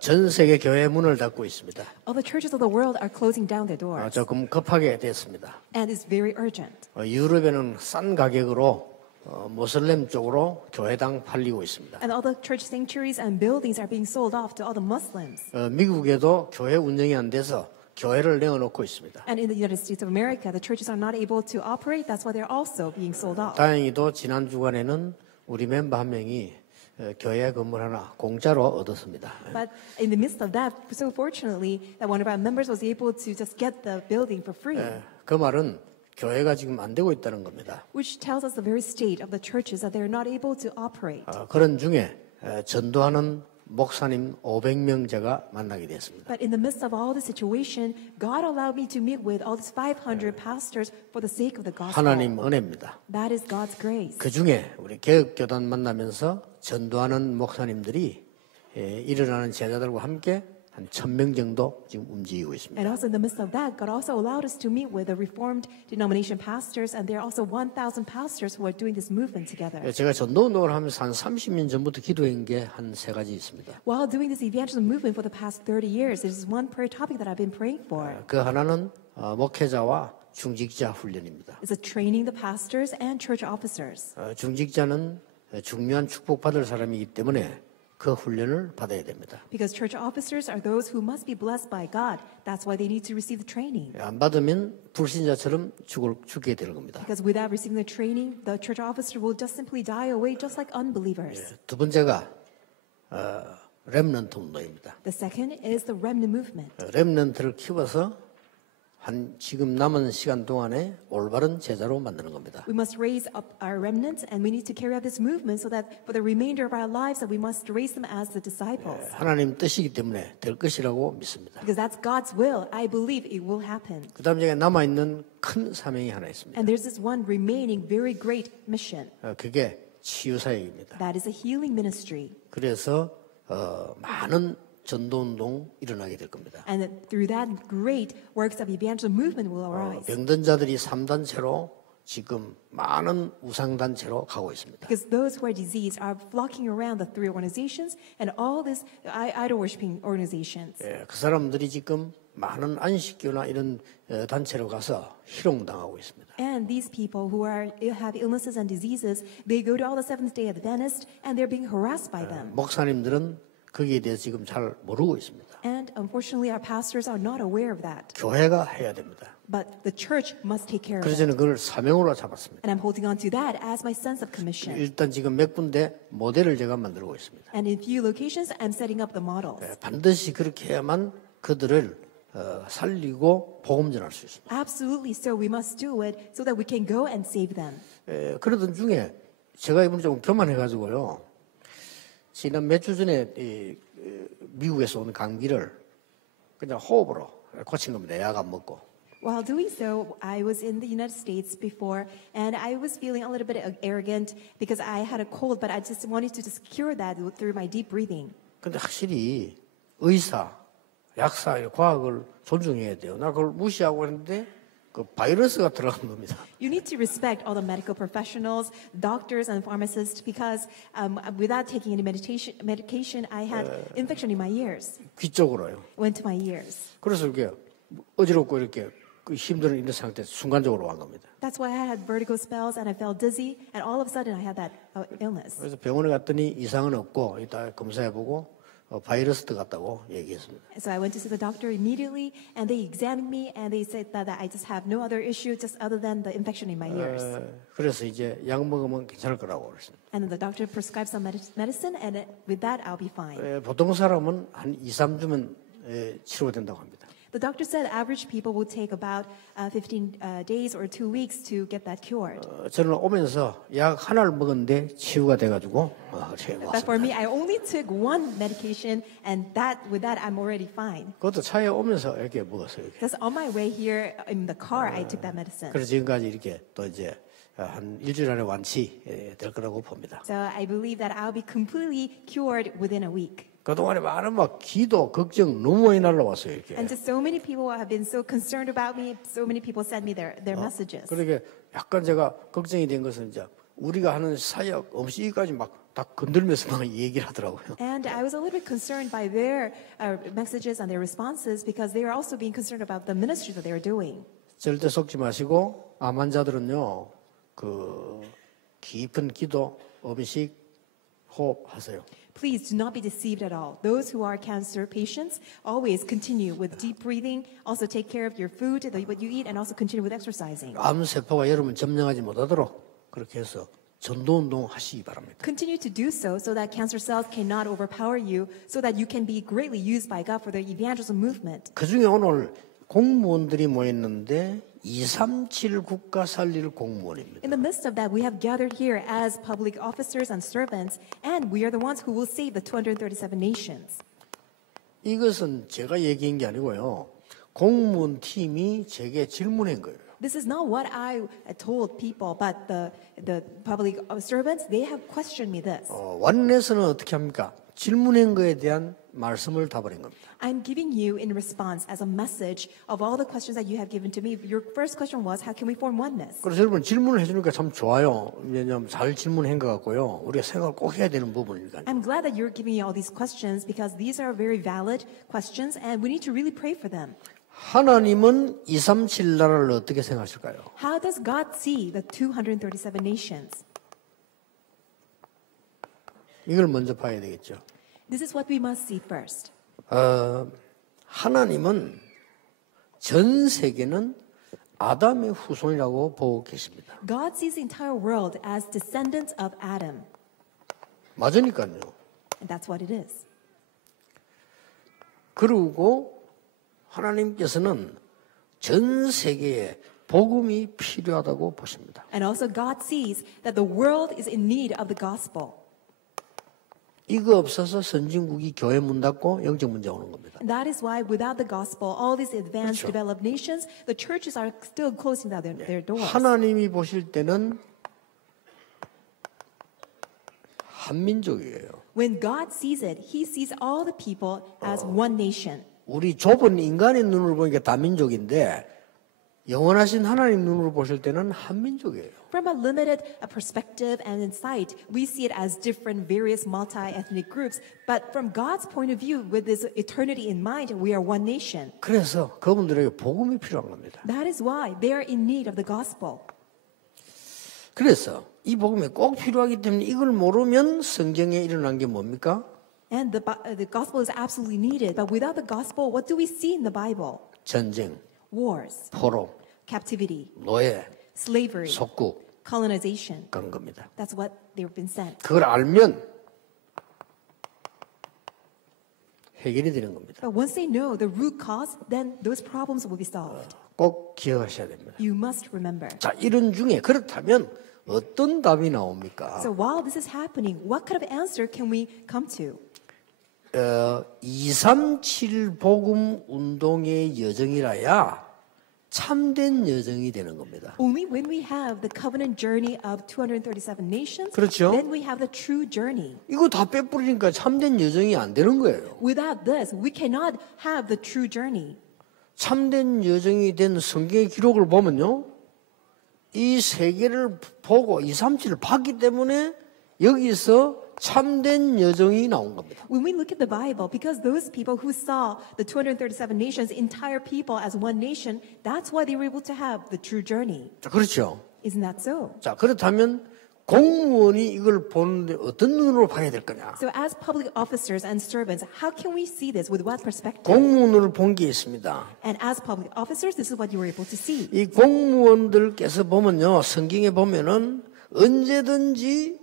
전 세계 교회 문을 닫고 있습니다. All the churches of the world are closing down their doors. 조금 급하게 됐습니다. And it's very urgent. 유럽에는 싼 가격으로 모슬렘 쪽으로 교회당 팔리고 있습니다. And all the church sanctuaries and buildings are being sold off to all the Muslims. 미국에도 교회 운영이 안 돼서 교회를 내어놓고 있습니다. And in the United States of America, the churches are not able to operate. That's why they're also being sold off. 다행히도 지난 주간에는 우리 멤버 한 명이 교회 건물 하나 공짜로 얻었습니다. But in the midst of that, so fortunately, that one of our members was able to just get the building for free. 그 말은 교회가 지금 안 되고 있다는 겁니다. Which tells us the very state of the churches that they're not able to operate. 그런 중에 전도하는 목사님 500명 제가 만나게 됐습니다. But in the midst of all the situation, God allowed me to meet with all these 500 pastors for the sake of the gospel. 하나님 은혜입니다. That is God's grace. 그 중에 우리 개혁교단 만나면서 전도하는 목사님들이 일어나는 제자들과 함께 한 1000명 정도 지금 움직이고 있습니다. And also in the midst of that, God also allowed us to meet with the Reformed denomination pastors, and there are also 1,000 pastors who are doing this movement together. 제가 전도운동을 하면서 한 30년 전부터 기도한 게 한 세 가지 있습니다. While doing this evangelism movement for the past 30 years, it is one prayer topic that I've been praying for. 그 하나는 목회자와 중직자 훈련입니다. It's a training the pastors and church officers. 중직자는 중요한 축복받을 사람이기 때문에 그 훈련을 받아야 됩니다. Because church officers are those who must be blessed by God. That's why they need to receive the training. 안 받으면 불신자처럼 죽게 되는 겁니다. Because without receiving the training, the church officer will just simply die away just like unbelievers. 두 번째가 렘넌트 운동입니다. The second is the remnant movement. 렘넌트를 키워서 한 지금 남은 시간 동안에 올바른 제자로 만드는 겁니다. We must raise up our remnants, and we need to carry out this movement so that for the remainder of our lives, that we must raise them as the disciples. 하나님 뜻이기 때문에 될 것이라고 믿습니다. Because that's God's will. I believe it will happen. 그다음 중에 남아 있는 큰 사명이 하나 있습니다. And there's this one remaining very great mission. 그게 치유 사역입니다. That is a healing ministry. 그래서 많은 전도운동 일어나게 될 겁니다. And through that, great works of evangelism movement will arise. 병든 자들이 3단체로 지금 많은 우상단체로 가고 있습니다. Because those who are diseased are flocking around the three organizations and all these idol-worshiping organizations. 그 사람들이 지금 많은 안식교나 이런 단체로 가서 희롱당하고 있습니다. And these people who have illnesses and diseases, they go to all the Seventh-day Adventists and they're being harassed by them. 목사님들은 거기에 대해서 지금 잘 모르고 있습니다. And unfortunately, our pastors are not aware of that. 교회가 해야 됩니다. But the church must take care of 그래서 it. 저는 그걸 사명으로 잡았습니다. And I'm holding on to that as my sense of commission. 일단 지금 몇 군데 모델을 제가 만들고 있습니다. And in few locations, I'm setting up the models. 반드시 그렇게 해야만 그들을 살리고 복음 전할 수 있습니다. Absolutely, so we must do it so that we can go and save them. 그러던 중에 제가 이번에 좀 교만해가지고요. 지난 몇 주 전에 미국에서 온 감기를 그냥 호흡으로 고친 겁니다. 약 안 먹고. While doing so, I was in the United States before, and I was feeling a little bit arrogant because I had a cold, but I just wanted to just cure that through my deep breathing. 근데 확실히 의사, 약사, 과학을 존중해야 돼요. 나 그걸 무시하고 했는데 그 바이러스가 들어간 겁니다. You need to respect all the medical professionals, doctors and pharmacists, because without taking any medication, I had infection in my ears. 귀 쪽으로요. Went to my ears. 그래서 이렇게 어지럽고 이렇게 힘든 이런 상태에서 순간적으로 온 겁니다. That's why I had vertigo spells and I felt dizzy, and all of a sudden I had that illness. 그래서 병원에 갔더니 이상은 없고 이따 검사해보고 바이러스 같다고 얘기했습니다. So I went to see the doctor immediately, and they examined me, and they said that I just have no other issue, just other than the infection in my ears. 그래서 이제 약 먹으면 괜찮을 거라고 그랬습니다. And then the doctor prescribed some medicine, and with that I'll be fine. 보통 사람은 한 2, 3주면 치료된다고 합니다. The doctor said average people will take about 15 days or 2 weeks to get that cured. 저는 오면서 약 하나를 먹었는데 치유가 돼가지고 But for me, I only took one medication, and with that, I'm already fine. 그것도 차에 오면서 이렇게 먹었어요. Because on my way here in the car, I took that medicine. 그래서 지금까지 이렇게 또 이제 한 일주일 안에 완치될 거라고 봅니다. So I believe that I'll be completely cured within a week. 그동안에 많은 막 기도, 걱정 너무 많이 날라왔어요. 이렇게. And just so many people have been so concerned about me. So many people send me their messages. 그러게 약간 제가 걱정이 된 것은 이제 우리가 하는 사역, 음식까지 막 딱 건들면서 막 얘기를 하더라고요. And I was a little bit concerned by their messages and their responses because they are also being concerned about the ministry that they are doing. 절대 속지 마시고 암 환자들은요, 그 깊은 기도, 음식, 호흡하세요. Please do not be deceived at all. Those who are cancer patients always continue with deep breathing. Also take care of your food, what you eat, and also continue with exercising. 암 세포가 여러분 점령하지 못하도록 그렇게 해서 전도 운동 하시기 바랍니다. Continue to do so that cancer cells cannot overpower you, so that you can be greatly used by God for the evangelism movement. 그 중에 오늘 공무원들이 모였는데 237 국가 살릴 공무원입니다. In the midst of that, we have gathered here as public officers and servants, and we are the ones who will save the 237 nations. 이것은 제가 얘기한 게 아니고요. 공무원 팀이 제게 질문한 거예요. This is not what I told people, but the public servants, they have questioned me this. 원내에서는 어떻게 합니까? 질문한 거에 대한 말씀을 답하는 겁니다. I'm giving you in response as a message of all the questions that you have given to me. Your first question was, how can we form oneness? 그래서 여러분 질문을 해주니까 참 좋아요. 왜냐하면 잘 질문한 것 같고요. 우리가 생각을 꼭 해야 되는 부분이니까요. I'm glad that you're giving me all these questions because these are very valid questions and we need to really pray for them. 하나님은 237 나라를 어떻게 생각하실까요? How does God see the 237 nations? 이걸 먼저 봐야 되겠죠. This is what we must see first. 하나님은 전 세계는 아담의 후손이라고 보고 계십니다. God sees the entire world as descendants of Adam. 맞으니까요. And that's what it is. 그리고 하나님께서는 전 세계에 복음이 필요하다고 보십니다. And also God sees that the world is in need of the gospel. 이거 없어서 선진국이 교회 문 닫고 영적 문제 오는 겁니다. And that is why without the gospel, all these advanced 그렇죠. developed nations, the churches are still closing down their doors. 하나님이 보실 때는 한민족이에요. When God sees it, He sees all the people as one nation. 우리 좁은 인간의 눈으로 보니까 다민족인데 영원하신 하나님 눈으로 보실 때는 한민족이에요. From a limited perspective and insight, we see it as different, various multi-ethnic groups. But from God's point of view, with this eternity in mind, we are one nation. 그래서 그분들에게 복음이 필요한 겁니다. That is why they are in need of the gospel. 그래서 이 복음이 꼭 필요하기 때문에 이걸 모르면 성경에 일어난 게 뭡니까? And the gospel is absolutely needed. But without the gospel, what do we see in the Bible? 전쟁, Wars, 포로, captivity, 노예, slavery, 속국 colonization. 그런 겁니다. That's what they've been sent. 그걸 알면 해결이 되는 겁니다. But once they know the root cause, then those problems will be solved. 꼭 기억하셔야 됩니다. You must remember. 자, 이런 중에 그렇다면 어떤 답이 나옵니까? So while this is happening, what kind of answer can we come to? 237 복음 운동의 여정이라야 참된 여정이 되는 겁니다. Only when we have the covenant journey of 237 nations, 그렇죠. then we have the true journey. 이거 다 빼뿌리니까 참된 여정이 안 되는 거예요. Without this, we cannot have the true journey. 참된 여정이 된 성경의 기록을 보면요. 이 세계를 보고 237을 봤기 때문에 여기서 참된 여정이 나온 겁니다. When we look at the Bible, because those people who saw the 237 nations, entire people as one nation, that's why they were able to have the true journey. 자, 그렇죠. Isn't that so? 자, 그렇다면 공무원이 이걸 보는데 어떤 눈으로 봐야 될 거냐? So as public officers and servants, how can we see this? With what perspective? 공무원을 본 게 있습니다. And as public officers, this is what you were able to see. 이 공무원들께서 보면요, 성경에 보면은 언제든지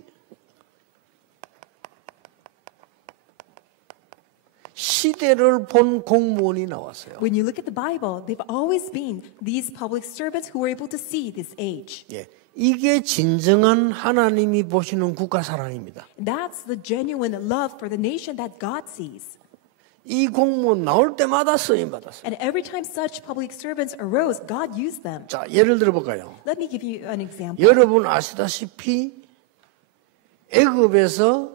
시대를 본 공무원이 나왔어요. When you look at the Bible, they've always been these public servants who were able to see this age. 예, 이게 진정한 하나님이 보시는 국가 사랑입니다. That's the genuine love for the nation that God sees. 이 공무원 나올 때마다 쓰임 받았어요. And every time such public servants arose, God used them. 자, 예를 들어 볼까요? Let me give you an example. 여러분 아시다시피 애굽에서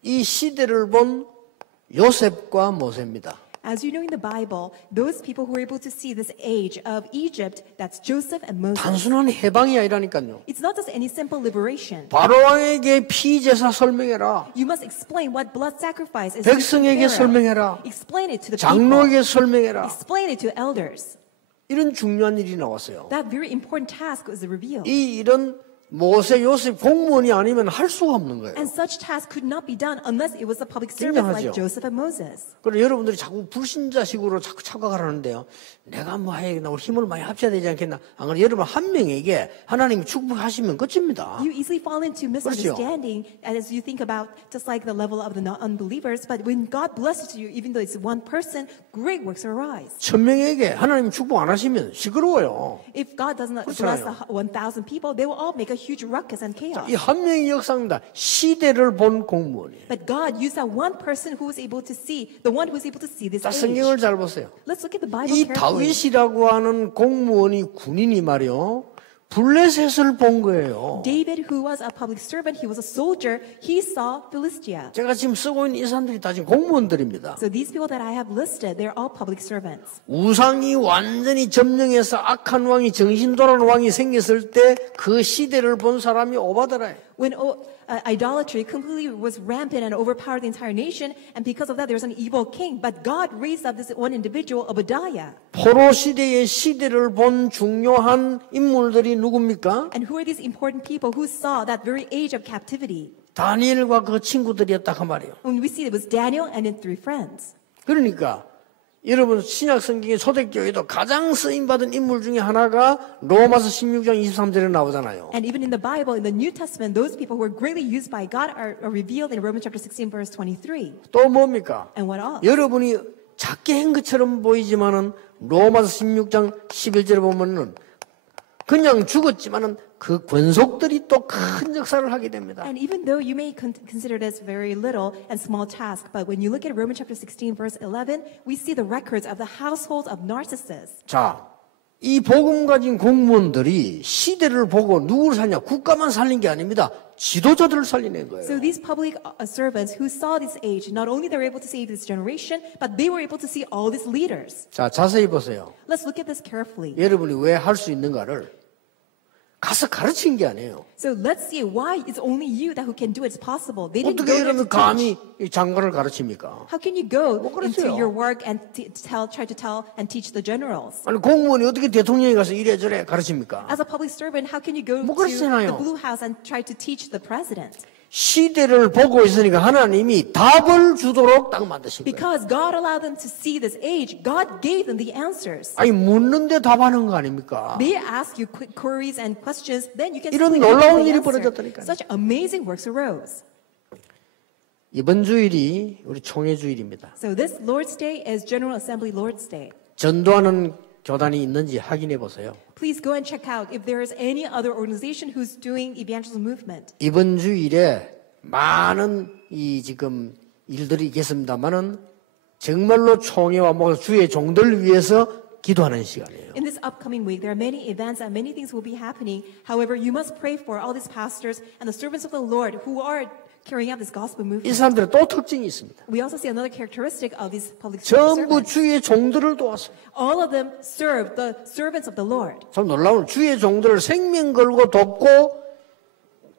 이 시대를 본 요셉과 모세입니다. As you know in the Bible, those people who were able to see this age of Egypt, that's Joseph and Moses. 단순한 해방이 아니라니까요. It's not just any simple liberation. 바로왕에게 피제사 설명해라. You must explain what blood sacrifice is. 백성에게 설명해라. Explain it to the 장로에게 people. 설명해라. Explain it to elders. 이런 중요한 일이 나왔어요. That very important task was revealed. 이 일은 모세, 요셉 공무원이 아니면 할 수가 없는 거예요. And such task could not be done unless it was a public servant like Joseph and Moses. 그래서 여러분들이 자꾸 불신자식으로 자꾸 착각을 하는데요. 내가 뭐 해야겠나, 우리 힘을 많이 합쳐야 되지 않겠나. 안 그래, 여러분 한 명에게 하나님이 축복하시면 끝입니다. You easily fall into misunderstanding as you think about just like the level of the unbelievers. But when God blesses you, even though it's one person, great works arise. 1000명에게 하나님 축복 안 하시면 시끄러워요. If God does not bless the 1,000 people, they will all make a huge ruckus and chaos. 이 한 명의 역사입니다. 시대를 본 공무원이에요. But God used that one person who was able to see, the one who was able to see this 자, age. 성경을 잘 보세요. Let's look at the Bible 이 carefully. 다윗이라고 하는 공무원이 군인이 말이요. 블레셋을 본 거예요. David, who was a public servant, he was a soldier, he saw Philistia. 제가 지금 쓰고 있는 이 사람들이 다 지금 공무원들입니다. So these people that I have listed, they're all public servants. 우상이 완전히 점령해서 악한 왕이 정신 돌아온 왕이 생겼을 때 그 시대를 본 사람이 오바드라예요. When idolatry completely was rampant and overpowered the entire nation, and because of that, there was an evil king. But God raised up this one individual, Obadiah. 포로 시대의 시대를 본 중요한 인물들이 누굽니까? And who are these important people who saw that very age of captivity? 다니엘과 그 친구들이었다 그 말이에요. When we see it was Daniel and his 3 friends. 그러니까 여러분 신약 성경의 초대교회도 가장 쓰임 받은 인물 중에 하나가 로마서 16장 23절에 나오잖아요. And even in the Bible, in the New Testament, those people who are greatly used by God are revealed in Romans chapter 16, verse 23. 또 뭡니까? And what else? 여러분이 작게 한 것처럼 보이지만은 로마서 16장 11절에 보면은 그냥 죽었지만은 그 권속들이 또 큰 역사를 하게 됩니다. And even though you may consider this very little and small task, but when you look at Romans chapter 16, verse 11, we see the records of the households of Narcissus. 자, 이 복음 가진 공무원들이 시대를 보고 누구를 살냐? 국가만 살린 게 아닙니다. 지도자들을 살리는 거예요. So these public servants who saw this age, not only they were able to save this generation, but they were able to see all these leaders. 자, 자세히 보세요. Let's look at this carefully. 여러분이 왜 할 수 있는가를 가서 가르친 게 아니에요. So let's see why it's only you that who can do it. It's possible. They didn't go 어떻게 there to 이러면 teach. 감히 이 장관을 가르칩니까? How can you go 그랬어요. into your work and try to tell and teach the generals? 아니 공무원이 어떻게 대통령이 가서 이래저래 가르칩니까? As a public servant, how can you go 뭐 to 그렇잖아요. the Blue House and try to teach the president? 시대를 보고 있으니까 하나님이 답을 주도록 딱 만드신 거예요. Because God allowed them to see this age, God gave them the answers. 아니 묻는데 답하는 거 아닙니까? They ask you quick queries and questions, then you can 이런 simply give 놀라운 the 일이 answer. 벌어졌다니까요. Such amazing works arose. 이번 주일이 우리 총회 주일입니다. So this Lord's Day is General Assembly Lord's Day. 전도하는 교단이 있는지 확인해 보세요. Please go and check out if there is any other organization who's doing evangelism movement. 이번 주일에 많은 이 지금 일들이 있겠습니다만은 정말로 총회와 뭐 주의 종들 위해서 기도하는 시간이에요. In this upcoming week, there are many events and many things will be happening. However, you must pray for all these pastors and the servants of the Lord who are carrying out this gospel 이 movement. 사람들은 또 특징이 있습니다. We also see another characteristic of these public 전부 servants. 주의 종들을 도왔어요. All of them serve the servants of the Lord. 참 놀라운 주의 종들을 생명 걸고 돕고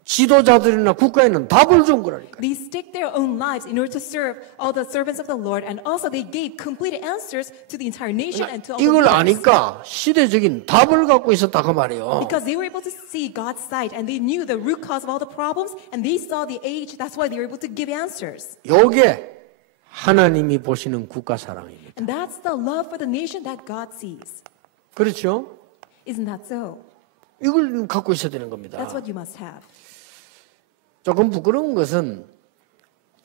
지도자들이나 국가에는 답을 준 거라니까. They stick their own lives in order to serve all the servants of the Lord, and also they gave complete answers to the entire nation and to all the 이걸 leaders. 아니까 시대적인 답을 갖고 있었다 그 말이에요. Because they were able to see God's sight and they knew the root cause of all the problems and they saw the age. That's why they were able to give answers. 요게 하나님이 보시는 국가 사랑입니다. And that's the love for the nation that God sees. 그렇죠? Isn't that so? 이걸 갖고 있어야 되는 겁니다. That's what you must have. 조금 부끄러운 것은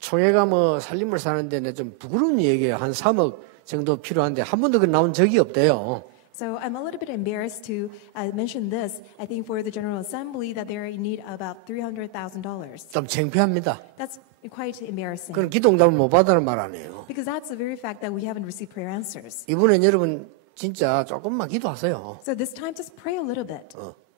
총회가 뭐 살림을 사는데 좀 부끄러운 얘기예요. 한 3억 정도 필요한데 한 번도 그 나온 적이 없대요. So I'm a little bit embarrassed to mention this. I think for the General Assembly that they're in need of about $300,000. 좀 창피합니다. That's quite embarrassing. 그건 기도응답을 못 받아는 말 아니에요. Because that's the very fact that we haven't received prayer answers. 이번엔 여러분 진짜 조금만 기도하세요. So this time just pray a little bit.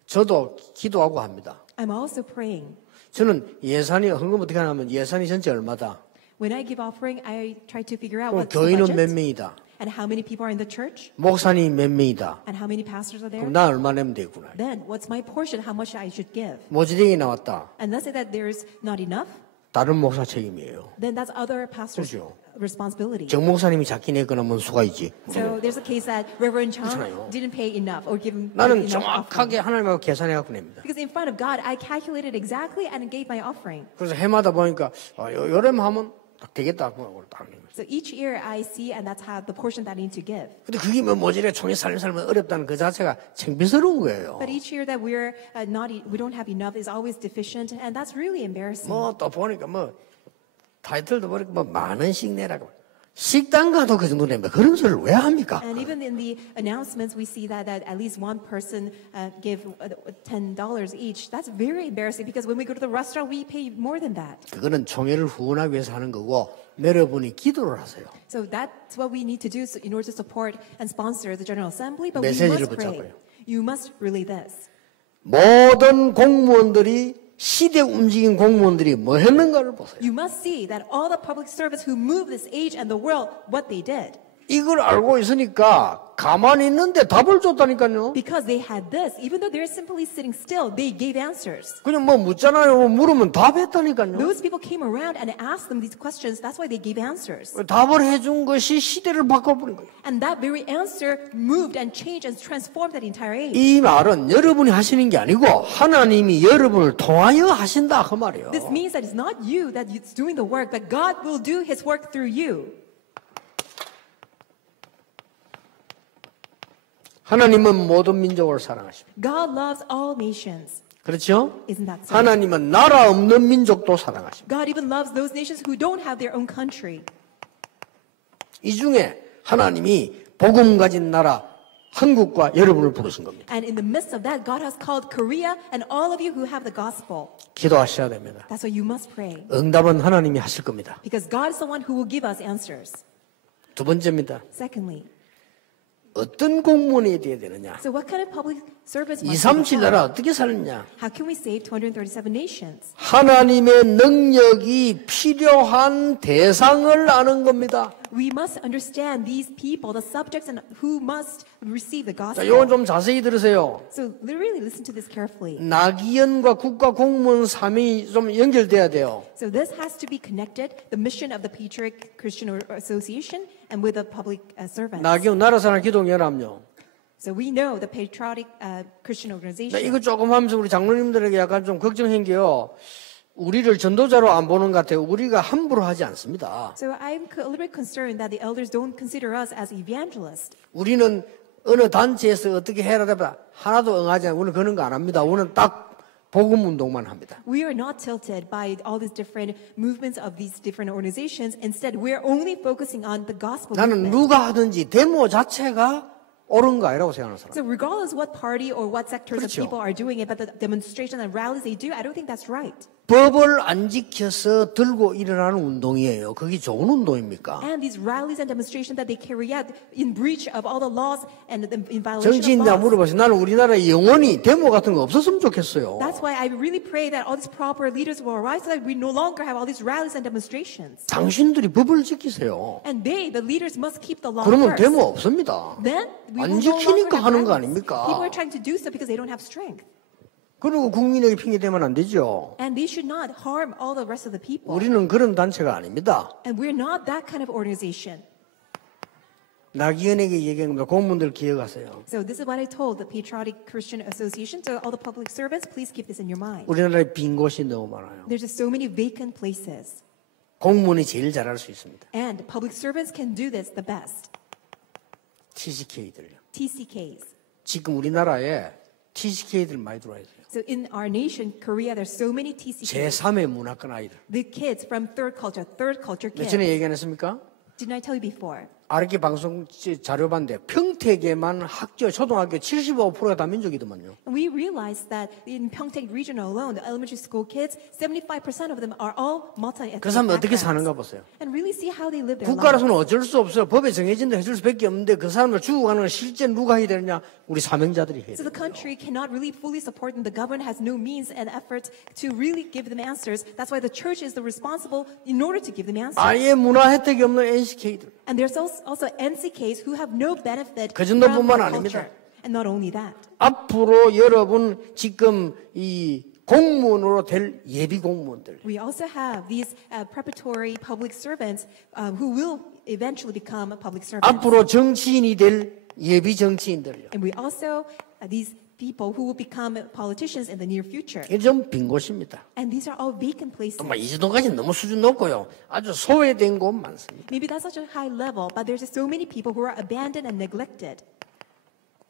저도 기도하고 합니다. I'm also praying. 저는 예산이 헌금 어떻게 하냐면 예산이 전체 얼마다. When I give offering, I try to figure out 그럼 what's the 교인은 몇 budget 명이다. and how many people are in the church 목사님이 몇 명이다. and how many pastors are there. 그럼 나 얼마 내면 되구나. Then what's my portion? How much I should give? 모지랭이 나왔다. And let's say that there's not enough, 다른 목사 책임이에요. then that's other pastors' 그렇죠. responsibility. 정 목사님이 작게 냈거나 뭔 수가 있지. So there's a case that Reverend Chang 그렇잖아요. didn't pay enough or give 나는 enough offering. 정확하게 하나님하고 계산해 갖고 냅니다. Because in front of God, I calculated exactly and gave my offering. 그래서 해마다 보니까 여름 하면 딱 되겠다 하고 딱 냅니다. So each year I see, and that's how the portion that I need to give. 근데 그게 뭐 모질에 총리 살면 어렵다는 그 자체가 창피스러운 거예요. But each year that we don't have enough is always deficient, and that's really embarrassing. 뭐 또 보니까 뭐 타이틀도 보니까 뭐 10,000원씩 내라고. 식당 가도 그 정도 내면 그런 소리를 왜 합니까? And even in the announcements, we see that at least one person give $10 each. That's very embarrassing because when we go to the restaurant, we pay more than that. 그거는 총회를 후원하기 위해서 하는 거고 여러분이 기도를 하세요. So that's what we need to do in order to support and sponsor the General Assembly. But we 메시지를 must pray. 붙잡아요. You must relay this. 모든 공무원들이 시대 움직인 공무원들이 뭐 했는가를 보세요. You must see that all the public servants who move this age and the world, what they did. 이걸 알고 있으니까 가만히 있는데 답을 줬다니까요. Because they had this, even though they're simply sitting still, they gave answers. 그냥 뭐 묻잖아요. 물으면 답했다니까요. Those people came around and asked them these questions. That's why they gave answers. 답을 해준 것이 시대를 바꿔버린 거예요. And that very answer moved and changed and transformed that entire age. 이 말은 여러분이 하시는 게 아니고 하나님이 여러분을 통하여 하신다 그 말이에요. This means that it's not you that's doing the work, but God will do His work through you. 하나님은 모든 민족을 사랑하십니다. God loves all nations. 그렇죠? Isn't that so? 하나님은 나라 없는 민족도 사랑하십니다. God even loves those nations who don't have their own country. 이 중에 하나님이 복음 가진 나라 한국과 여러분을 부르신 겁니다. And in the midst of that, God has called Korea and all of you who have the gospel. 기도하셔야 됩니다. That's why you must pray. 응답은 하나님이 하실 겁니다. Because God is the one who will give us answers. 두 번째입니다. Secondly, 어떤 공무원이 되어야 되느냐? so what kind of public service must we 237 become? 나라 어떻게 살느냐? How can we save 237 nations? 하나님의 능력이 필요한 대상을 아는 겁니다. We must understand these people, the subjects, and who must receive the 자, gospel. 이건 좀 자세히 들으세요. So really listen to this carefully. 나기현과 국가 공무원 사명이 좀 연결돼야 돼요. So this has to be connected, the mission of the Patriotic Christian Association and with the public servants. 나기현 나라사랑 기독연합요. So we know the Patriotic Christian 나 Organization. 이거 조금 하면서 우리 장로님들에게 약간 좀 걱정한 게요. 우리를 전도자로 안 보는 것 같아요. 우리가 함부로 하지 않습니다. So I'm a little bit concerned that the elders don't consider us as evangelists. 우리는 어느 단체에서 어떻게 해라 해봐 하나도 응하지 않고 우리는 그런 거 안 합니다. 우리는 딱 복음 운동만 합니다. We are not tilted by all these different movements of these different organizations. Instead, we're only focusing on the gospel 나는 movement. 누가 하든지 데모 자체가 옳은 거 아니라고 생각하는 사람. So regardless what party or what sectors of 그렇죠. people are doing it, but the demonstration and rallies they do, I don't think that's right. 법을 안 지켜서 들고 일어나는 운동이에요. 그게 좋은 운동입니까? And these rallies and demonstrations that they carry out in breach of all the laws and in violation of 정치인들 laws. 물어보세요. 나는 우리나라에 영원히 데모 같은 거 없었으면 좋겠어요. That's why I really pray that all these proper leaders will arise so that we no longer have all these rallies and demonstrations. 당신들이 법을 지키세요. And the leaders must keep the law 그러면 first. 데모 없습니다. Then we 안 will no longer 지키니까 have 하는 거 rallies. 아닙니까? People are trying to do so because they don't have strength. 그리고 국민에게 핑계대면 안 되죠. And they should not harm all the rest of the people. 우리는 그런 단체가 아닙니다. And we're not that kind of organization. 나기현에게 얘기한 겁니다. 공무원들 기억하세요. So this is what I told the Patriotic Christian Association. So all the public servants, please keep this in your mind. 우리나라에 빈 곳이 너무 많아요. There's just so many vacant places. 공무원이 제일 잘할 수 있습니다. And public servants can do this the best. TCK들요. TCKs. 지금 우리나라에 TCK들 많이 들어와야 돼요. So in our nation, Korea, there's so many TCKs. 제3의 문화권 아이들. The kids from third culture 몇 kids. 전에 얘기 안 했습니까? Didn't I tell you before? RK 방송 자료 봤는데 평택에만 초등학교 75%가 다 민족이더만요. And we realized that in Pyeongtaek region alone, the elementary school kids, 75% of them are all multi-ethnic 그 사람 어떻게 backgrounds. 사는가 보세요. And really see how they live their lives. 국가로서는 어쩔 수 없어요. 법에 정해진 대로 해줄 수밖에 없는데 그 사람을 죽어가는 걸 실제 누가 해야 되느냐? 우리 사명자들이 해야 So 돼요. the country cannot really fully support them. The government has no means and effort to really give them answers. That's why the church is the responsible in order to give them answers. 아예 문화 혜택이 없는 NCK들. And there's also NCKs who have no benefit 그 from 정도뿐만 our 아닙니다. culture. And not only that. 앞으로 여러분 지금 이 공무원으로 될 예비 공무원들. We also have these preparatory public servants who will eventually become public servants. 앞으로 정치인이 될 예비 정치인들요. And we also, these people who will become politicians in the near future. 이게 좀 빈 곳입니다. And these are all vacant places. 이 정도까지 너무 수준 높고요. 아주 소외된 곳 많습니다. Maybe that's such a high level, but there's just so many people who are abandoned and neglected.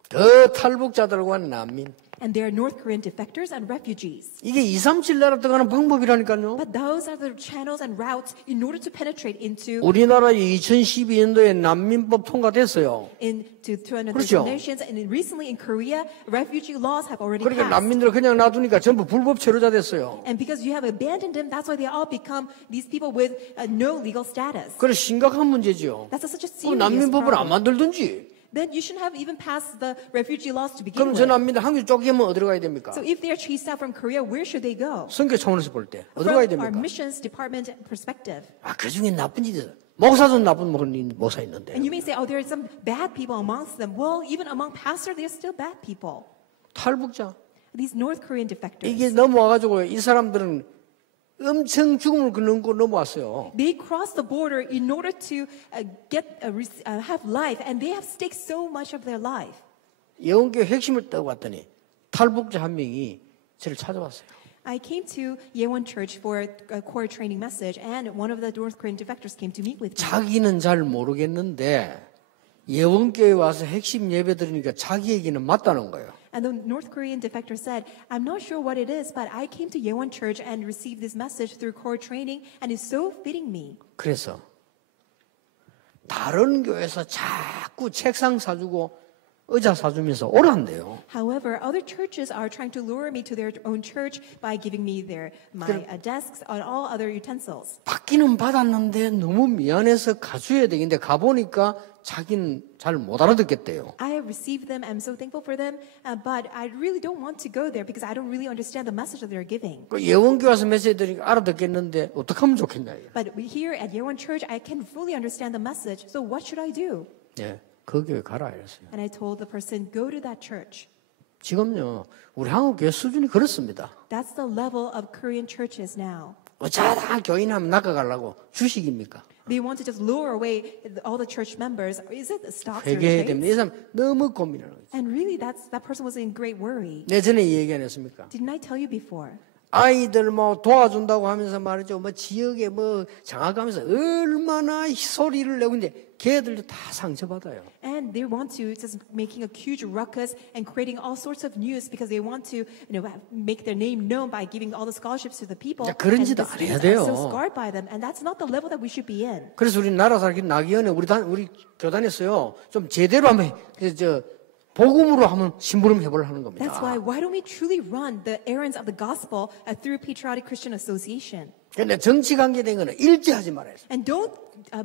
더 탈북자들과 난민. And they are North Korean defectors and refugees. 이게 237 나라 들어가는 방법이라니까요. But those are the channels and routes in order to penetrate into 우리나라에 2012년도에 난민법 통과됐어요. into 230 그렇죠. nations. And recently in Korea, refugee laws have already 그러니까 passed. 난민들을 그냥 놔두니까 전부 불법 체류자 됐어요. And because you have abandoned them, that's why they all become these people with no legal status. 그래 심각한 문제지요. That's such a 그럼 serious 난민법을 안 problem. 만들든지. Then you shouldn't have even passed the refugee laws to begin 그럼 저 with. 난민들 한국 쫓기면 어디로 가야 됩니까? So if they are chased out from Korea, where should they go? 선교 차원에서 볼 때 어디로 가야 From our 됩니까? missions department perspective. 그 중에 나쁜 짓이 목사도 나쁜 목사 있는데 And you may say, oh, there are some bad people amongst them. Well, even among pastors, there are still bad people. 탈북자 These North Korean defectors. 이게 넘어와가지고 이 사람들은 엄청 죽음을 넘고 넘어왔어요. They cross the border in order to have life, and they have staked so much of their life. 예원교회 핵심을 떠왔더니 탈북자 한 명이 저를 찾아왔어요. I came to Yewon Church for a core training message, and one of the North Korean defectors came to meet with me. 자기는 잘 모르겠는데 예원교회 와서 핵심 예배 드리니까 자기 얘기는 맞다는 거예요. And the North Korean defector said, I'm not sure what it is, but I came to Yewon Church and received this message through core training, and it's so fitting me. 그래서 다른 교회에서 자꾸 책상 사주고 의자 사주면서 오란대요. However, other churches are trying to lure me to their own church by giving me my desks and all other utensils. 받기는 받았는데 너무 미안해서 가줘야 되겠는데 가보니까 자기는 잘 못 알아듣겠대요. I have received them. I'm so thankful for them, but I really don't want to go there because I don't really understand the message that they're giving. 그 예원교회 와서 메시지 드리니까 알아듣겠는데 어떻게 하면 좋겠냐. But here at Yewon Church, I can fully understand the message. So what should I do? 네, 그 교회 가라 이랬어요. And I told the person, go to that church. 지금요 우리 한국 교회 수준이 그렇습니다. That's the level of Korean churches now. 어쩌다 교인하면 낚아가려고 주식입니까? They want to just lure away all the church members. Is it the stocks or 회개해야 trades? 됩니다. 이 사람 너무 고민하는 거죠. And really, that person was in great worry. 내 전에 이 얘기 안 했습니까? Didn't I tell you before? 아이들 뭐 도와준다고 하면서 말이죠. 뭐 지역에 뭐 장학하면서 얼마나 소리를 내고 있는데 걔들도 다 상처받아요. And they want to just making a huge ruckus and creating all sorts of news because they want to, make their name known by giving all the scholarships to the people. 야, 그런 And 짓 the 안 해야 students are so 돼요. scarred by them, and that's not the level that we should be in. 그래서 우리 나라 살기 나기 전에 우리 교단에서요. 좀 제대로 한번 복음으로 한번 심부름 해보려 하는 겁니다. That's why don't we truly run the errands of the gospel through Patriotic Christian Association? 근데 정치 관계된 거는 일제하지 말아야 돼. And don't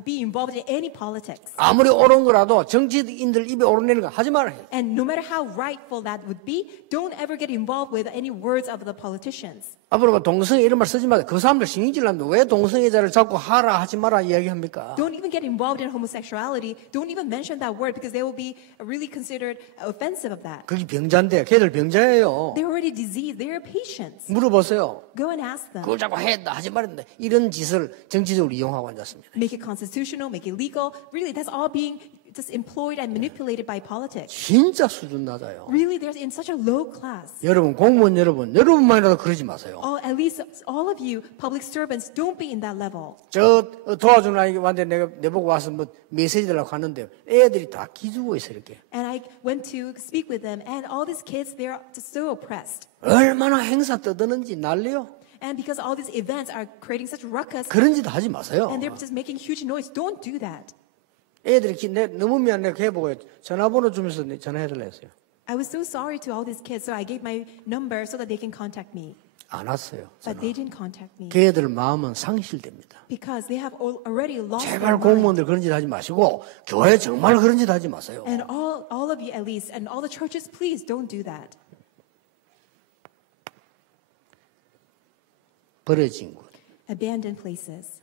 be involved in any politics. 아무리 옳은 거라도 정치인들 입에 오르내는 거 하지 말아야 돼. And no matter how rightful that would be, don't ever get involved with any words of the politicians. 앞으로 뭐 동성애 이런 말 쓰지 마세요. 그 사람들 신경질 나는데 왜 동성애자를 자꾸 하라 하지 마라 이야기합니까? Don't even get involved in homosexuality. Don't even mention that word because they will be really considered offensive of that. 그게 병자인데 걔들 병자예요. They're already diseased. They're patients. 물어보세요. Go and ask them. 그걸 자꾸 했다 하지 말았는데 이런 짓을 정치적으로 이용하고 앉았습니다. Make it constitutional, make it legal. Really, that's all being just employed and manipulated by politics. 진짜 수준 낮아요. Really, they're in such a low class. 여러분 공무원 여러분만이라도 그러지 마세요. At least all of you public servants, don't be in that level. 저 도와주는 아이가 왔는데 내보고 와서 뭐 메시지 달라고 하는데 애들이 다 기죽어 있어 이렇게. And I went to speak with them, and all these kids, they're just so oppressed. 얼마나 행사 떠드는지 난리요. And because all these events are creating such ruckus, 그런 짓 하지 마세요. and they're just making huge noise, don't do that. 애들이 너무 미안해 해보고 전화번호 주면서 전화해달라 했어요. I was so sorry to all these kids, so I gave my number so that they can contact me. 안 왔어요. But they didn't contact me 걔들 마음은 상실됩니다. because they have already lost their 제발 mind. 공무원들 그런 짓 하지 마시고 교회 정말 그런 짓 하지 마세요. And all of you at least, and all the churches, please don't do that. 버려진 곳. Abandoned places.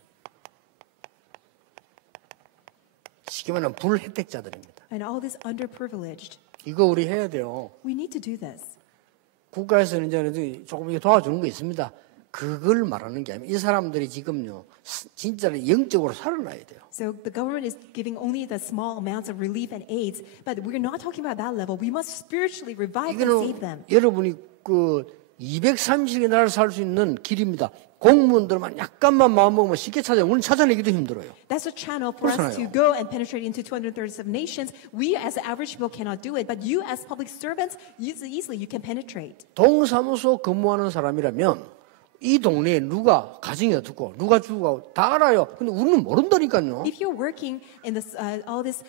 쉽게 말하면 불혜택자들입니다. And all this underprivileged. 이거 우리 해야 돼요. We need to do this. 국가에서는 이제 조금 도와주는 거 있습니다. 그걸 말하는 게 아니라 이 사람들이 지금요 진짜로 영적으로 살아나야 돼요. So the government is giving only the small amounts of relief and aids, but we're not talking about that level. We must spiritually revive and save them. 이거는 여러분이 그 230개 나라를 살 수 있는 길입니다. 공무원들만 약간만 마음먹으면 쉽게 찾아요. 우리는 찾아내기도 힘들어요. That's a channel for us to go and penetrate into 237 nations. We as average people cannot do it, but you as public servants, easily you can penetrate. 동사무소 근무하는 사람이라면 이 동네에 누가 가정이 어떻고 누가 죽고 다 알아요. 근데 우리는 모른다니까요. If you're working in this, all these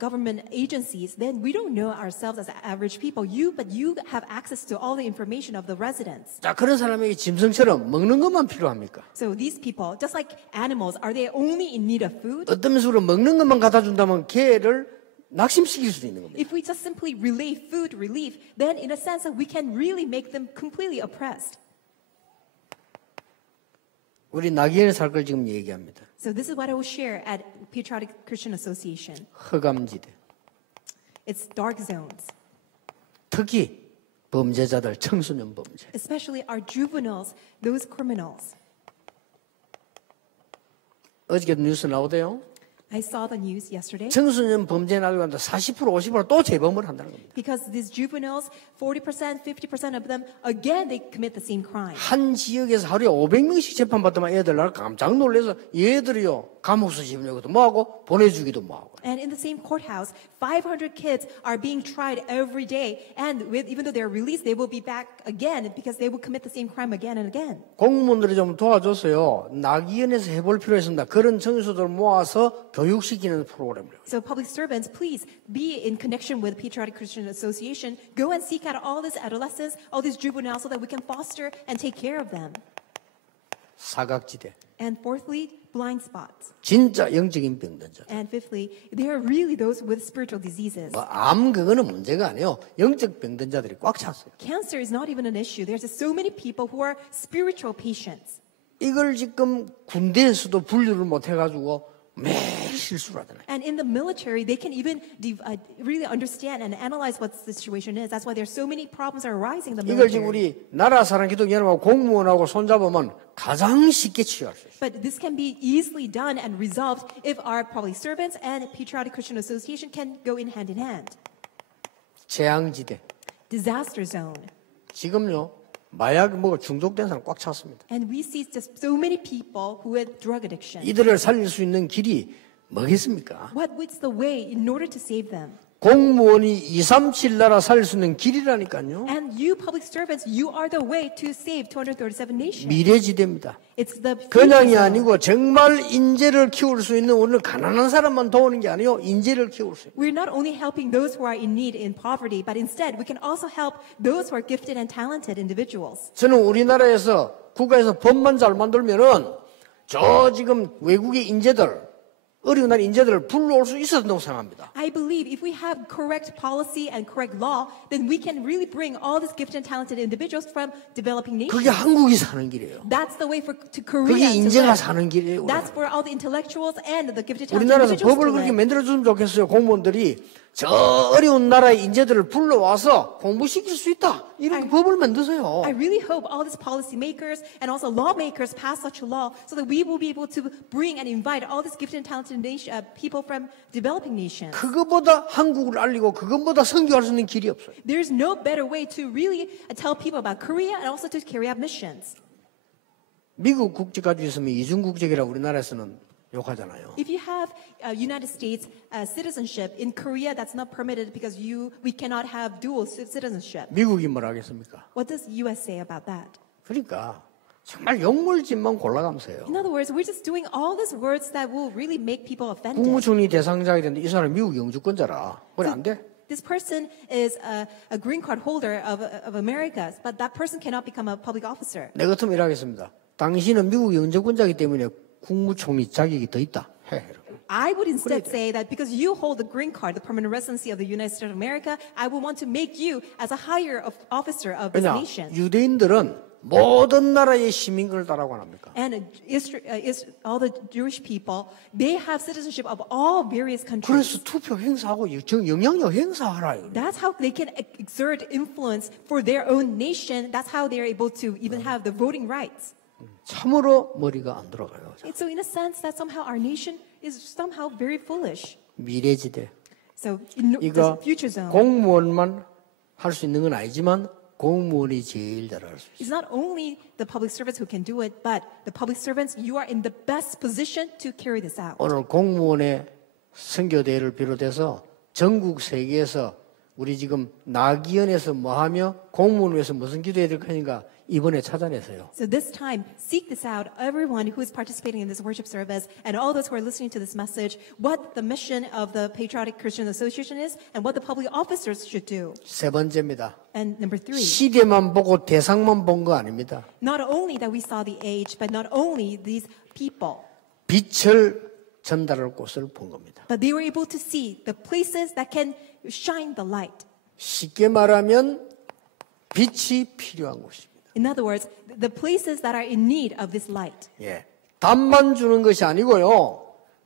government agencies, then we don't know ourselves as average people. But you have access to all the information of the residents. 자, 그런 사람에게 짐승처럼 먹는 것만 필요합니까? So these people, just like animals, are they only in need of food? 어떤 식으로 먹는 것만 갖다 준다면 걔를 낙심시킬 수도 있는 겁니다. If we just simply relay food relief, then in a sense we can really make them completely oppressed. 우리 나기현에 살 걸 지금 얘기합니다. So this is what I will share at Patriotic Christian Association. 흑암지대. It's dark zones. 특히 범죄자들, 청소년 범죄. Especially our juveniles, those criminals. 어저께도 뉴스 나오대요. I saw the news yesterday. 청소년 범죄 나중에 40%, 50%또 재범을 한다는 겁니다. Because these juveniles, 40%, 50% of them, again, they commit the same crime. 한 지역에서 하루에 500명씩 재판받더만 애들 날 깜짝 놀라서 얘들이요 감옥서 집으려고도 뭐하고 보내주기도 뭐하고. And in the same courthouse, 500 kids are being tried every day. And even though they're released, they will be back again because they will commit the same crime again and again. 공무원들이 좀 도와줬어요. 나기현에서 해볼 필요 있습니다. 그런 청소들 모아서 교육시키는 프로그램을. So public servants, please be in connection with Patriotic Christian Association. Go and seek out all these adolescents, all these juveniles so that we can foster and take care of them. 사각지대. And fourthly, blind spots. 진짜 영적인 병든자. And fifthly, they are really those with spiritual diseases. 암 그거는 문제가 아니에요. 영적 병든자들이 꽉 찼어요. Cancer is not even an issue. There's just so many people who are spiritual patients. 이걸 지금 군대에서도 분류를 못 해가지고 매일 실수를 하잖아요. And in the military, they can even really understand and analyze what the situation is. That's why there's so many problems are arising in the 이걸 지금 military. 우리 나라 사랑 기독연합하고 공무원하고 손잡으면 가장 쉽게 치유할 수 있어요. But this can be easily done and resolved if our public servants and Patriotic Christian Association can go in hand. 재앙지대. Disaster zone. 지금요 마약 먹어 중독된 사람 꽉 찼습니다. And we see just so many people who had drug addiction. 이들을 살릴 수 있는 길이 뭐겠습니까? What is the way in order to save them? 공무원이 237 나라 살릴 수 있는 길이라니까요. And you public servants, you are the way to save 237 nations. 미래지대입니다. It's the 그냥이 future zone. 아니고 정말 인재를 키울 수 있는 오늘 가난한 사람만 도우는 게 아니요 인재를 키울 수 있는. We're not only helping those who are in need in poverty, but instead we can also help those who are gifted and talented individuals. 저는 우리나라에서 국가에서 법만 잘 만들면은 저 지금 외국의 인재들 어려운 나라 인재들을 불러올 수 있어야 된다고 생각합니다. I believe if we have correct policy and correct law, then we can really bring all these gifted and talented individuals from developing nations. 그게 한국이 사는 길이에요. That's the way to 그게 Korea to 인재가 live. 사는 길이에요. That's for all the intellectuals and the gifted talented 우리나라에서 individuals 법을 to 그렇게 live. 만들어주면 좋겠어요. 공무원들이 저 어려운 나라의 인재들을 불러와서 공부시킬 수 있다. 이런 법을 만드세요. I really hope all these policymakers and also lawmakers pass such a law so that we will be able to bring and invite all these gifted and talented people from developing nations. 그것보다 한국을 알리고 그것보다 선교할 수 있는 길이 없어요. There's no better way to really tell people about Korea and also to carry out missions. 미국 국적 가지고 있으면 이중 국적이라 우리나라에서는 욕하잖아요. If you have United States citizenship in Korea, that's not permitted because we cannot have dual citizenship. 미국이 뭐라 하겠습니까? What does US say about that? 그러니까 정말 욕물짓만 골라가면서 해요. In other words, we're just doing all these words that will really make people offended. 국무총리 대상자가 됐는데 이 사람 미국 영주권자라. 그래 안 돼? This person is a green card holder of America, but that person cannot become a public officer. 내 같으면 이러겠습니다. 당신은 미국 영주권자이기 때문에 국무총리 자격이 더 있다. 해. I would instead say that because you hold the green card, the permanent residency of the United States of America, I would want to make you as a higher officer of this 왜냐? nation. 유대인들은 모든 나라의 시민권을 따라고 합니까? And all the Jewish people, they have citizenship of all various countries. 그래서 투표 행사하고 영향력 행사하라. That's how they can exert influence for their own nation. That's how they're able to even have the voting rights. 참으로 머리가 안 돌아가요. So in a sense that somehow our nation is somehow very foolish. 미래지대. So in the 이거 future zone, 공무원만 할 수 있는 건 아니지만 공무원이 제일 잘할 수 있어요. it's not only the public servants who can do it, but the public servants, you are in the best position to carry this out. 오늘 공무원의 선교대회를 비롯해서 전국 세계에서 우리 지금 나기원에서 뭐하며 공무원 위해서 무슨 기도해야 될 거니까 이번에 찾아내세요. So this time, seek this out, everyone who is participating in this worship service and all those who are listening to this message, what the mission of the Patriotic Christian Association is and what the public officers should do. 세 번째입니다. And number 3, 시대만 보고 대상만 본 거 아닙니다. not only that we saw the age, but not only these people, 빛을 전달할 곳을 본 겁니다. but they were able to see the places that can shine the light. 쉽게 말하면 빛이 필요한 곳입니다. In other words, the places that are in need of this light. 예, 답만 주는 것이 아니고요.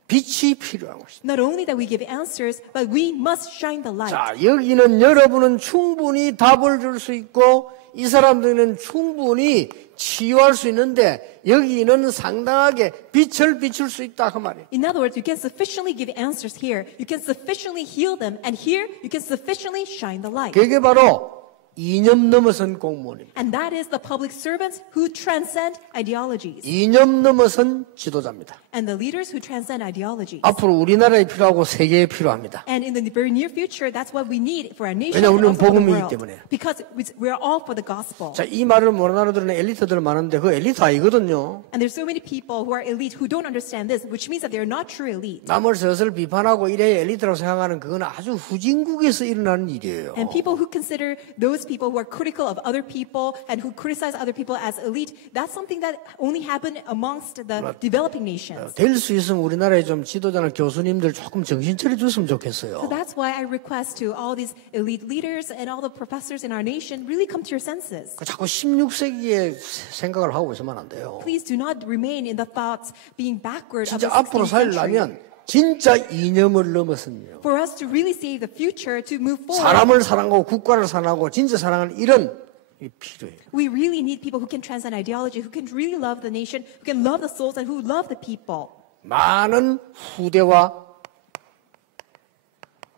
빛이 필요한 것입니다. Not only that we give answers, but we must shine the light. 자, 여기는 여러분은 충분히 답을 줄 수 있고 이 사람들은 충분히 치유할 수 있는데 여기는 상당하게 빛을 비출 수 있다 그 말이에요. In other words, you can sufficiently give answers here. You can sufficiently heal them. And here, you can sufficiently shine the light. 그게 바로 이념 넘어선 공무원입니다. And that is the public servants who transcend ideologies. 이념 넘어선 지도자입니다. And the leaders who transcend ideologies. 앞으로 우리나라에 필요하고 세계에 필요합니다. And in the very near future, that's what we need for our nation 왜냐, and 우리는 also for the 복음이기 world. 때문에. Because we're all for the gospel. 자, 이 말을 모르는 나라들은 엘리트들 많은데 그 엘리트 아니거든요. And there's so many people who are elite who don't understand this, which means that they're not true elite. 남을 슬슬 비판하고 이래야 엘리트라고 생각하는 그건 아주 후진국에서 일어나는 일이에요. And people who consider those people who are critical of other people and who criticize other people as elite, that's something that only happened amongst the developing nations. 될 수 있으면 우리나라에 좀 지도자나 교수님들 조금 정신 차려 줬으면 So 좋겠어요. that's why I request to all these elite leaders and all the professors in our nation, really come to your senses. 자꾸 16세기에 생각을 하고 있으면 안 돼요. Please do not remain in the thoughts being backward of 진짜 the 앞으로 16th century. 살려면 진짜 이념을 넘어선요. For us to really save the future, to move forward, 사람을 사랑하고 국가를 사랑하고 진짜 사랑하는 이런 일이 필요해요. we really need people who can transcend ideology, who can really love the nation, who can love the souls, and who love the people. 많은 후대와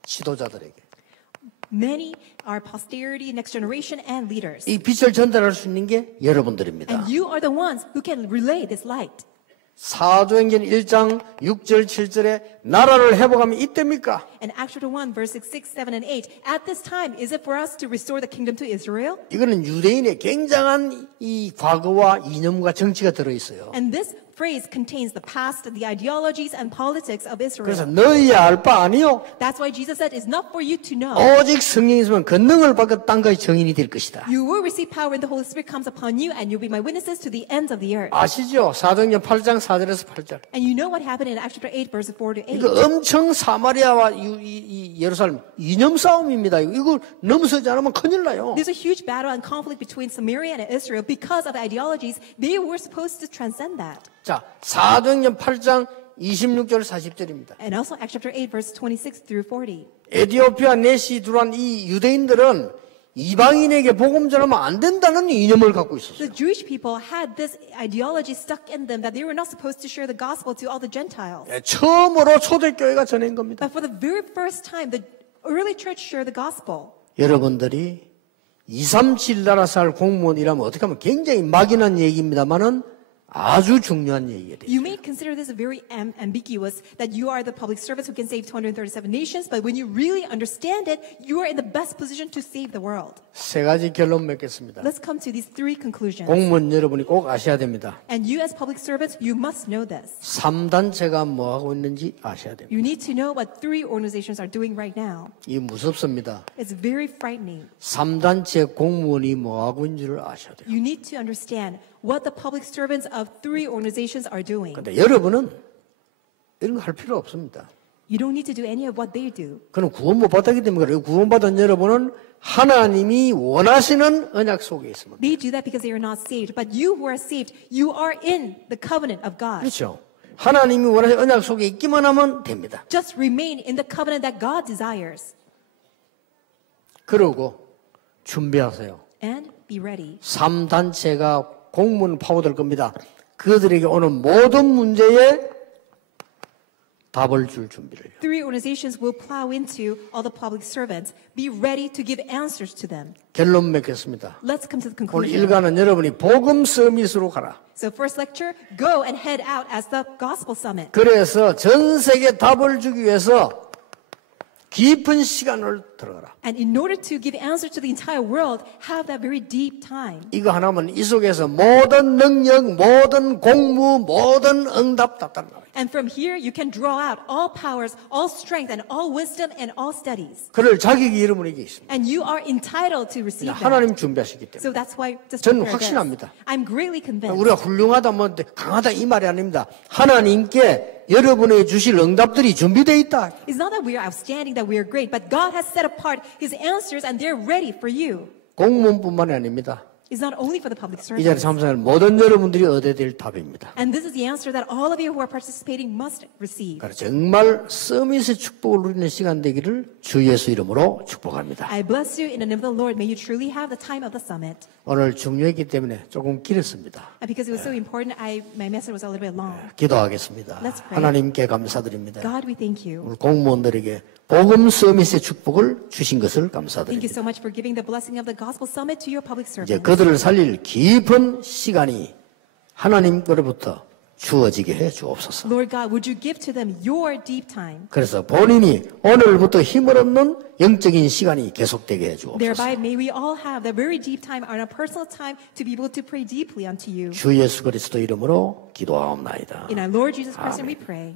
지도자들에게 Many are posterity, next generation, and leaders. 이 빛을 전달할 수 있는 게 여러분들입니다. And you are the ones who can relay this light. 사도행전 1장 6절 7절에 나라를 회복하면 이때입니까? And Acts chapter 1, verses 6, 7, and 8. At this time, is it for us to restore the kingdom to Israel? 이거는 유대인의 굉장한 이 과거와 이념과 정치가 들어있어요. And this phrase contains the past, the ideologies, and politics of 그래서 Israel. 너희 알 바 아니요. That's why Jesus said, it's not for you to know. 오직 성령이 있으면 권능을 받고 땅까지 정인이 될 것이다. You will receive power when the Holy Spirit comes upon you, and you'll be my witnesses to the ends of the earth. 아시죠? 사도행전 8장 4절에서 8절. And you know what happened in Acts chapter 8, verses 4 to 8. 이거 엄청 사마리아와 이 예루살렘 이념 싸움입니다. 이거 넘어서지 않으면 큰일 나요. There's a huge battle and conflict between Samaria and Israel because of ideologies. They were supposed to transcend that. 자, 사도행전 8장 26절 40절입니다. And also Acts chapter 8, verse 26 through 40. 에디오피아 내시 들어온 이 유대인들은 이방인에게 복음 전하면 안 된다는 이념을 갖고 있었어요. The Jewish people had this ideology stuck in them that they were not supposed to share the gospel to all the Gentiles. 처음으로 초대교회가 전한 겁니다. But for the very first time, the early church shared the gospel. 여러분들이 237 나라 살 공무원이라면 어떻게 하면 굉장히 막연한 얘기입니다만은 아주 중요한 얘기가 돼요. You may consider this very ambiguous, that you are the public servants who can save 237 nations, but when you really understand it, you are in the best position to save the world. 세 가지 결론 맺겠습니다. Let's come to these three conclusions. 공무원 여러분이 꼭 아셔야 됩니다. And you as public servants, you must know this. 3단체가 뭐하고 있는지 아셔야 됩니다. You need to know what three organizations are doing right now. 이 무섭습니다. It's very frightening. 3단체 공무원이 뭐하고 있는지를 아셔야 돼요. You need to understand what the public servants of three organizations are doing. 근데 여러분은 이런 거 할 필요 없습니다. You don't need to do any of what they do. 그는 구원 못 받았기 때문에 그래요. 구원받은 여러분은 하나님이 원하시는 언약 속에 있습니다. They do that because they are not saved. But you who are saved, you are in the covenant of God. 그렇죠. 하나님이 원하시는 언약 속에 있기만 하면 됩니다. Just remain in the covenant that God desires. 그러고 준비하세요. And be ready. 3단체가 공무원 파고들 겁니다. 그들에게 오는 모든 문제에 답을 줄 준비를 해요. Three organizations will plow into all the public servants. Be ready to give answers to them. 결론 맺겠습니다. Let's come to the 오늘 conclusion. 일과는 여러분이 복음 서밋으로 가라. So first lecture, go and head out as the gospel summit. 그래서 전 세계 답을 주기 위해서 깊은 시간을 들어가라. And in order to give answer to the entire world, have that very deep time. 이거 하나면 이 속에서 모든 능력, 모든 공무, 모든 응답 다 따라 나와요. And from here, you can draw out all powers, all strength, and all wisdom, and all studies. 그럴 자격이 여러분에게 있습니다. And you are entitled to receive that. 하나님 준비하시기 때문에. So that's why just 저는 prepare 확신합니다. this. I'm greatly convinced. 우리가 훌륭하다, 뭐 강하다 이 말이 아닙니다. 하나님께 여러분에게 주실 응답들이 준비되어 있다. It's not that we are outstanding, that we are great, but God has set apart His answers, and they're ready for you. 공무원뿐만이 아닙니다. It's not only for the public 이 자리에 servants. 참석하는 모든 여러분들이 얻어야 될 답입니다. And this is the answer that all of you who are participating must receive. 그러니까 정말 서밋의 축복을 누리는 시간 되기를 주 예수 이름으로 축복합니다. I bless you in the name of the Lord. May you truly have the time of the summit. 오늘 중요했기 때문에 조금 길었습니다. And because it was so important, my message was a little bit long. 기도하겠습니다. Let's pray. 하나님께 감사드립니다. God, we thank you. 우리 공무원들에게 복음 서밋의 축복을 주신 것을 Thank you 감사드립니다. so much for giving the blessing of the gospel summit to your public 이제 servants. 그들을 살릴 깊은 시간이 하나님께로부터 주어지게 해 주옵소서. Lord God, would you give to them your deep time? 그래서 본인이 오늘부터 힘을 얻는 영적인 시간이 계속되게 해 주옵소서. Thereby, may we all have that very deep time, our personal time, to be able to pray deeply unto you. 주 예수 그리스도 이름으로 기도하옵나이다. In our Lord Jesus Christ, and we pray.